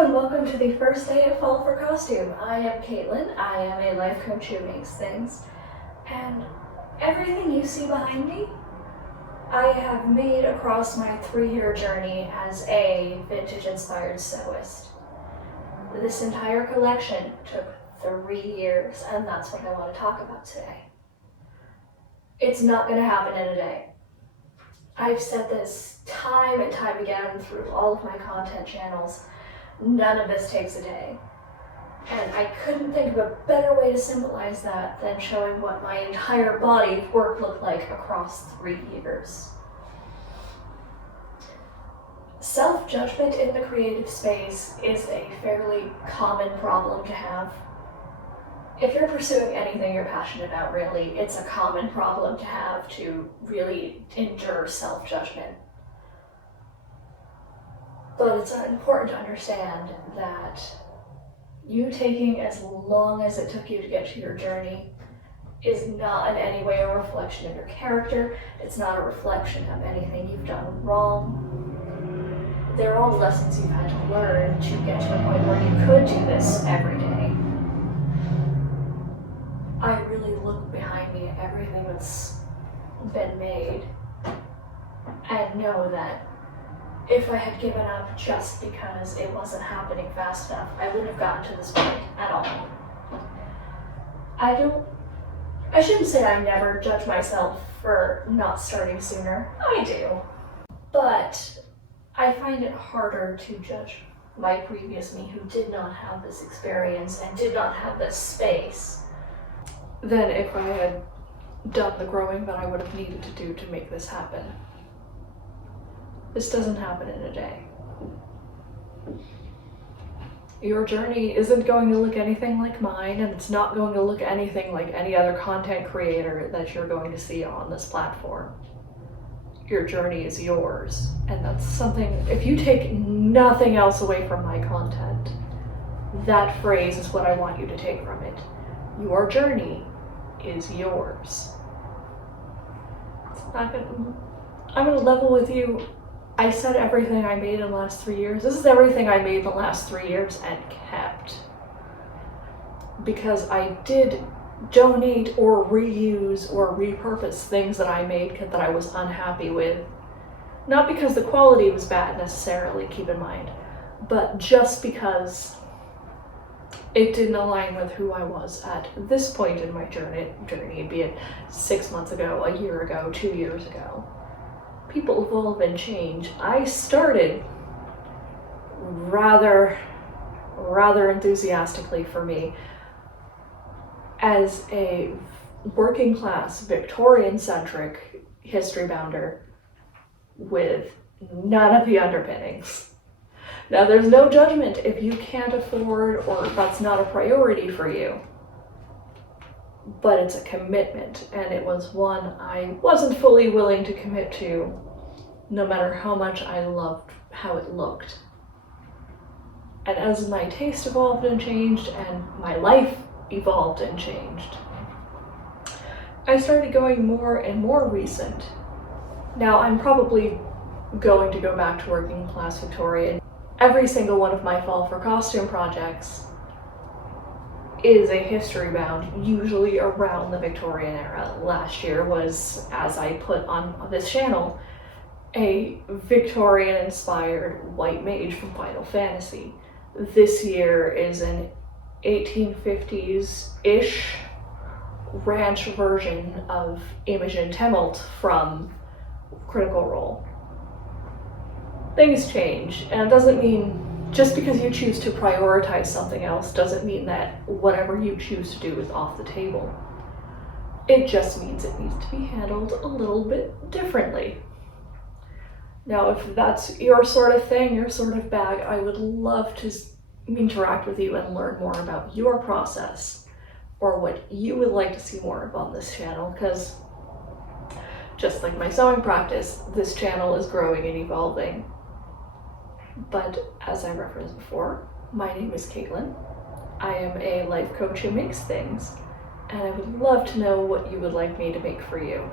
Hello and welcome to the first day at Fall for Costume. I am Caitlin. I am a life coach who makes things. And everything you see behind me, I have made across my 3-year journey as a vintage-inspired sewist. This entire collection took 3 years, and that's what I want to talk about today. It's not going to happen in a day. I've said this time and time again through all of my content channels. None of this takes a day. And I couldn't think of a better way to symbolize that than showing what my entire body of work looked like across 3 years. Self-judgment in the creative space is a fairly common problem to have. If you're pursuing anything you're passionate about, really, it's a common problem to have to really endure self-judgment. But it's important to understand that you taking as long as it took you to get to your journey is not in any way a reflection of your character. It's not a reflection of anything you've done wrong. They're all lessons you've had to learn to get to a point where you could do this every day. I really look behind me at everything that's been made and know that if I had given up just because it wasn't happening fast enough, I wouldn't have gotten to this point at all. I shouldn't say I never judge myself for not starting sooner. I do. But I find it harder to judge my previous me who did not have this experience and did not have this space than if I had done the growing that I would have needed to do to make this happen. This doesn't happen in a day. Your journey isn't going to look anything like mine, and it's not going to look anything like any other content creator that you're going to see on this platform. Your journey is yours, and that's something, if you take nothing else away from my content, that phrase is what I want you to take from it. Your journey is yours. I'm going to level with you. I said everything I made in the last 3 years. This is everything I made in the last 3 years and kept. Because I did donate or reuse or repurpose things that I made that I was unhappy with. Not because the quality was bad necessarily, keep in mind, but just because it didn't align with who I was at this point in my journey, be it 6 months ago, a year ago, 2 years ago. People evolve and change. I started rather enthusiastically for me as a working class, Victorian-centric history bounder with none of the underpinnings. Now, there's no judgment if you can't afford or if that's not a priority for you. But it's a commitment, and it was one I wasn't fully willing to commit to, no matter how much I loved how it looked. And as my taste evolved and changed, and my life evolved and changed, I started going more and more recent. Now, I'm probably going to go back to working class Victorian. Every single one of my Fall for Costume projects is a history bound, usually around the Victorian era. Last year was, as I put on this channel, a Victorian-inspired white mage from Final Fantasy. This year is an 1850s-ish ranch version of Imogen Temelt from Critical Role. Things change, and it doesn't mean just because you choose to prioritize something else doesn't mean that whatever you choose to do is off the table. It just means it needs to be handled a little bit differently. Now, if that's your sort of thing, your sort of bag, I would love to interact with you and learn more about your process or what you would like to see more of on this channel, because just like my sewing practice, this channel is growing and evolving. But as I referenced before, my name is Caitlin. I am a life coach who makes things, and I would love to know what you would like me to make for you.